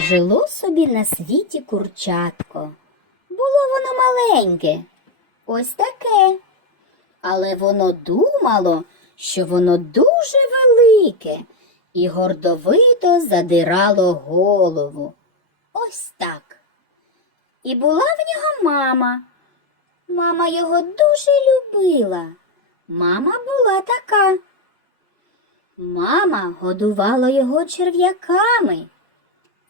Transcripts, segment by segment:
Жило собі на світі курчатко. Було воно маленьке, ось таке. Але воно думало, що воно дуже велике і гордовито задирало голову. Ось так. І була в нього мама. Мама його дуже любила. Мама була така. Мама годувала його черв'яками.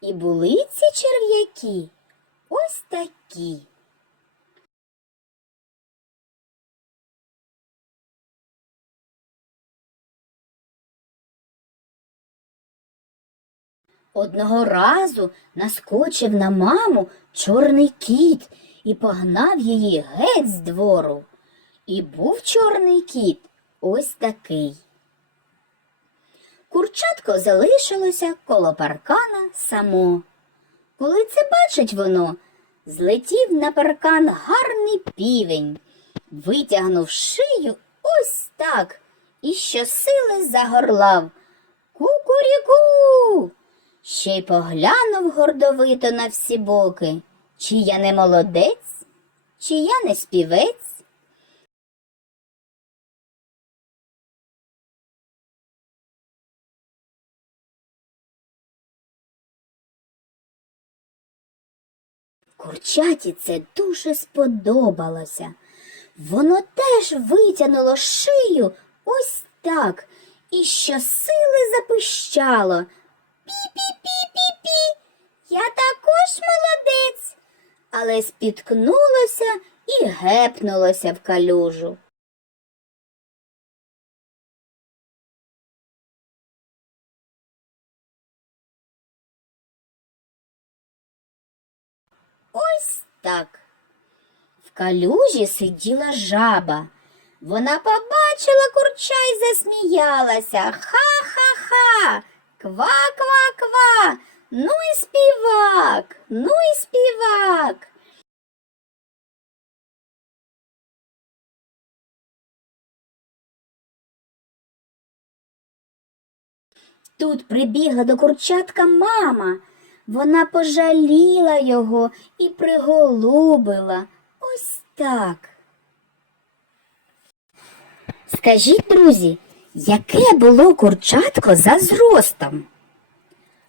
І були ці черв'яки ось такі. Одного разу наскочив на маму чорний кіт і погнав її геть з двору. І був чорний кіт ось такий. Курчатко залишилося коло паркана само. Коли це бачить воно, злетів на паркан гарний півень, витягнув шию ось так і щосили загорлав. Кукуріку. Ще й поглянув гордовито на всі боки, чи я не молодець, чи я не співець. Курчаті це дуже сподобалося. Воно теж витягнуло шию ось так і щосили запищало. Пі-пі-пі-пі-пі. Я також молодець. Але спіткнулося і гепнулося в калюжу. Ось так. В калюжі сиділа жаба. Вона побачила курча і засміялася. Ха-ха-ха. Ква-ква-ква. Ну і співак, ну і співак. Тут прибігла до курчатка мама. Вона пожаліла його і приголубила. Ось так. Скажіть, друзі, яке було курчатко за зростом?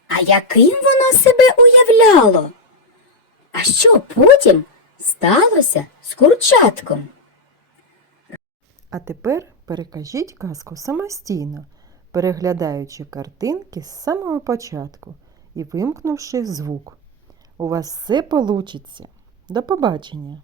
А яким воно себе уявляло? А що потім сталося з курчатком? А тепер перекажіть казку самостійно, переглядаючи картинки з самого початку і вимкнувши звук. У вас все получиться. До побачення!